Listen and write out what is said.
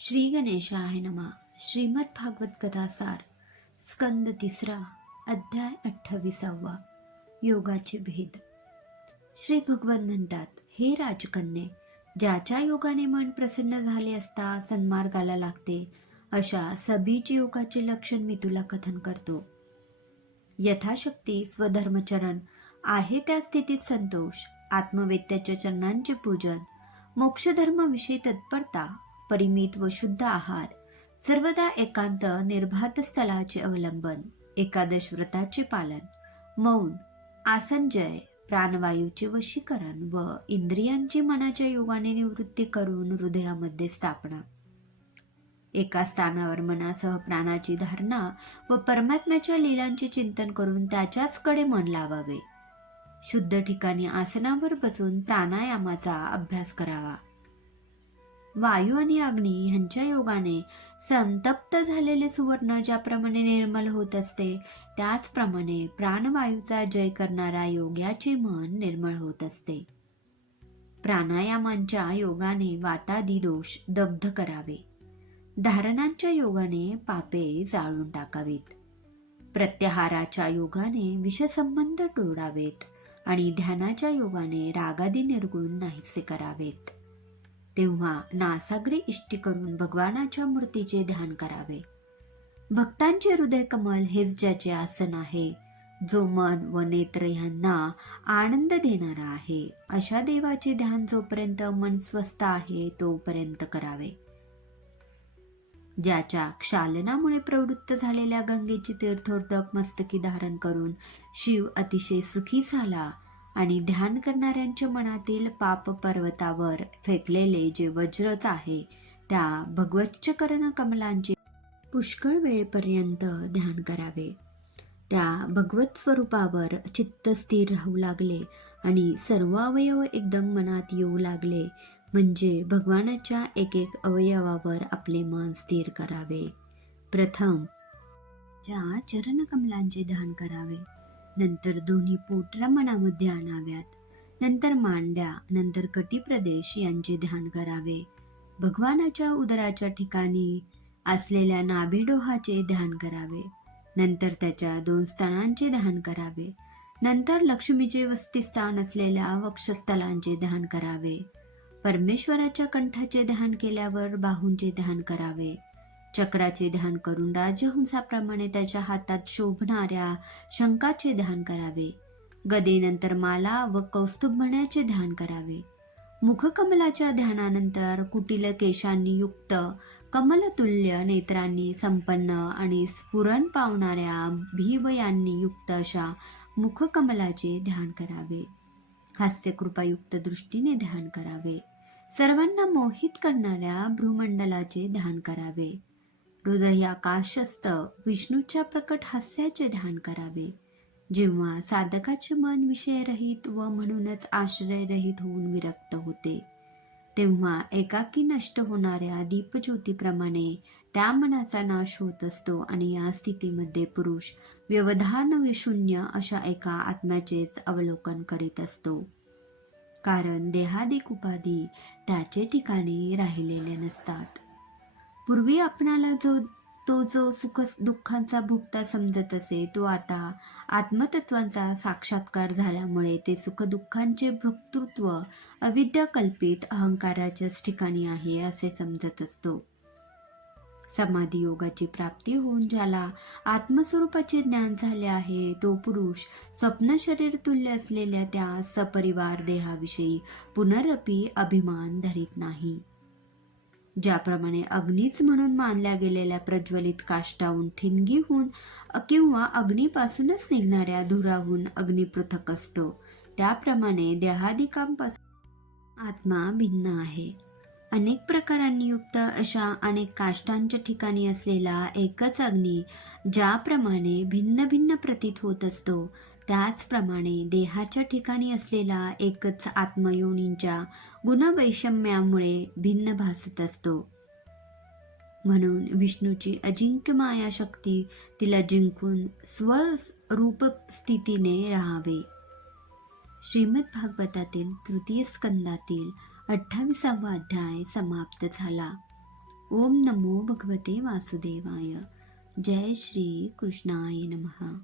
श्री गणेशाय नमा. श्रीमद भागवत कथासार स्कंद तिसरा अध्याय अठ्ठावीसावा योगाचे भेद. श्री भगवान म्हणतात हे राजकन्ये ज्याच्या योगाने मन प्रसन्न झाले असता सन्मार्गाला लागते अशा सबीज योगाचे लक्षण मी तुला कथन करतो. यथाशक्ती स्वधर्मचरण आहे त्या स्थितीत संतोष आत्मवेत्याच्या चरणांचे पूजन मोक्षधर्माविषयी तत्परता परिमित व शुद्ध आहार. सर्वदा एकांत निर्भात स्थलाचे अवलंबन एकादश व्रताचे पालन मौन आसनजय प्राणवायूचे वशीकरण व इंद्रियांची मनाच्या योगाने निवृत्ती करून हृदयामध्ये स्थापना. एका स्थानावर मनासह प्राणाची धारणा व परमात्म्याच्या लीलांचे चिंतन करून त्याच्याच कडे मन लावावे. शुद्ध ठिकाणी आसनावर बसून प्राणायामाचा अभ्यास करावा. वायू आणि अग्नी ह्यांच्या योगाने संतप्त झालेले सुवर्ण ज्याप्रमाणे निर्मल होत असते त्याचप्रमाणे प्राणवायूचा जय करणारा योग्याचे मन निर्मळ होत असते. प्राणायामांच्या योगाने वातादी दोष दग्ध करावे. धारणांच्या योगाने पापे जाळून टाकावीत. प्रत्याहाराच्या योगाने विषसंबंध तोडावेत आणि ध्यानाच्या योगाने रागादी निर्गुण नाहीसे करावेत. तेव्हा नासाग्री इष्टी करून भगवानाच्या मूर्तीचे ध्यान करावे. भक्तांचे हृदय कमल हेच ज्याचे आसन आहे जो मन व नेत्र यांना आनंद देणारा आहे. अशा देवाचे ध्यान जोपर्यंत मन स्वस्थ आहे तोपर्यंत करावे. ज्याच्या क्षालनामुळे प्रवृत्त झालेल्या गंगेची तीर्थोदक मस्तकी धारण करून शिव अतिशय सुखी झाला आणि ध्यान करणाऱ्यांच्या मनातील पाप पर्वतावर फेकलेले जे वज्रच आहे त्या भगवच्चकरण कमलांचे पुष्कळ वेळपर्यंत ध्यान करावे. त्या भगवत स्वरूपावर चित्त स्थिर राहू लागले आणि सर्व अवयव एकदम मनात येऊ लागले म्हणजे भगवानाच्या एक एक अवयवावर आपले मन स्थिर करावे. प्रथम ज्या चरणकमलांचे ध्यान करावे. नंतर दोन्ही पोट रमणामध्ये आणाव्यात. नंतर मांड्या नंतर कटी प्रदेश यांचे ध्यान करावे. भगवानाच्या उदराच्या ठिकाणी असलेल्या नाभिडोहाचे ध्यान करावे. नंतर त्याच्या दोन स्थानांचे ध्यान करावे. नंतर लक्ष्मीचे वस्तीस्थान असलेल्या वक्षस्थलांचे ध्यान करावे. परमेश्वराच्या कंठाचे ध्यान केल्यावर बाहूंचे ध्यान करावे. चक्राचे ध्यान करून राजहंसाप्रमाणे त्याच्या हातात शोभणाऱ्या शंकाचे ध्यान करावे. गदेनंतर माला व कौस्तुभमण्याचे ध्यान करावे. मुखकमलाच्या ध्यानानंतर कुटिल केशांनी युक्त कमलतुल्य नेत्रांनी संपन्न आणि स्फुरण पावणाऱ्या भीवयांनी युक्त अशा मुखकमलाचे ध्यान करावे. हास्यकृपायुक्त दृष्टीने ध्यान करावे. सर्वांना मोहित करणाऱ्या भ्रूमंडलाचे ध्यान करावे. हृदयाकाशस्थ विष्णूच्या प्रकट हास्याचे ध्यान करावे. जेव्हा साधकाचे मन विषयरहित व म्हणूनच आश्रयरहित होऊन विरक्त होते तेव्हा एकाकी नष्ट होणाऱ्या दीपज्योतीप्रमाणे त्या मनाचा नाश होत असतो आणि या स्थितीमध्ये पुरुष व्यवधान शून्य अशा एका आत्म्याचेच अवलोकन करीत असतो. कारण देहादिक उपाधी त्याचे ठिकाणी राहिलेले नसतात. पूर्वी आपणाला जो तो जो सुख दुःखांचा भोगता समजत असे तो आता आत्मतत्वांचा साक्षात्कार झाल्यामुळे ते सुख दुःखांचे भोक्तृत्व अविद्याकल्पित अहंकाराच्याच ठिकाणी आहे असे समजत असतो. समाधी योगाची प्राप्ती होऊन ज्याला आत्मस्वरूपाचे ज्ञान झाले आहे तो पुरुष स्वप्न शरीर तुल्य असलेल्या त्या सपरिवार देहाविषयी पुनरपी अभिमान धरीत नाही. ज्याप्रमाणे अग्नीच म्हणून मानल्या गेलेल्या प्रज्वलित काष्टाहून ठिणगीहून किंवा अग्नीपासूनच निघणाऱ्या धुराहून अग्नी पृथक असतो. त्याप्रमाणे देहादिकांपासून आत्मा भिन्न आहे. अनेक प्रकारांनी युक्त अशा अनेक काष्टांच्या ठिकाणी असलेला एकच अग्नी ज्याप्रमाणे भिन्न भिन्न प्रतीत होत असतो. त्याचप्रमाणे देहाच्या ठिकाणी असलेला एकच आत्मयोनींच्या गुणवैषम्यामुळे भिन्न भासत असतो. म्हणून विष्णूची अजिंक्य माया शक्ती तिला जिंकून स्वरूप स्थितीने राहावे. श्रीमद भागवतातील तृतीय स्कंदातील अठ्ठावीसावा अध्याय समाप्त झाला. ओम नमो भगवते वासुदेवाय. जय श्री कृष्णाय नमः.